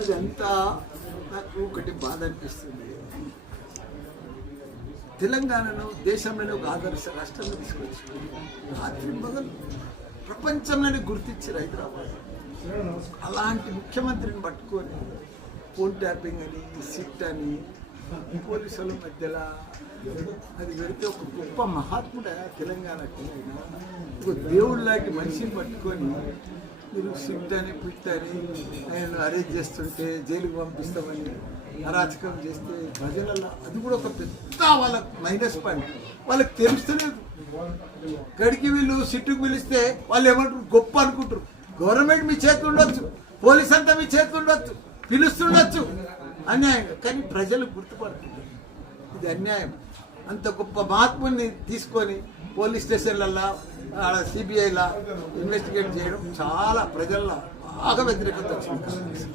అదంతా నాకు ఒకటి బాధ అనిపిస్తుంది. తెలంగాణను దేశంలోనే ఒక ఆదర్శ రాష్ట్రంలో తీసుకొచ్చి రాత్రి మొదలు ప్రపంచంలోనే గుర్తించారు హైదరాబాద్. అలాంటి ముఖ్యమంత్రిని పట్టుకొని ఫోన్ ట్యాపింగ్ అని సిట్ అని పోలీసుల మధ్యలో అది పెడితే ఒక గొప్ప మహాత్ముడు తెలంగాణకి. ఒక దేవుడు లాంటి మనిషిని పట్టుకొని మీరు సిట్ అని పిట్ అని ఆయన అరెస్ట్ చేస్తుంటే జైలుకు పంపిస్తామని అరాచకం చేస్తే ప్రజలలో అది కూడా ఒక పెద్ద వాళ్ళకి మైనస్ పాయింట్. వాళ్ళకి తెలుస్తలేదు. గడికి వీళ్ళు సిట్టుకు పిలిస్తే వాళ్ళు ఏమంటారు, గొప్ప అనుకుంటారు. గవర్నమెంట్ మీ చేతులు ఉండొచ్చు, పోలీస్ అంతా మీ చేతులు ఉండొచ్చు, పిలుస్తుండొచ్చు, అన్యాయం. కానీ ప్రజలు గుర్తుపడుతున్నారు ఇది అన్యాయం. అంత గొప్ప మహాత్ముని తీసుకొని పోలీస్ స్టేషన్లలో ఆడ సిబిఐలా ఇన్వెస్టిగేట్ చేయడం చాలా ప్రజల్లో బాగా వ్యతిరేకత వచ్చింది.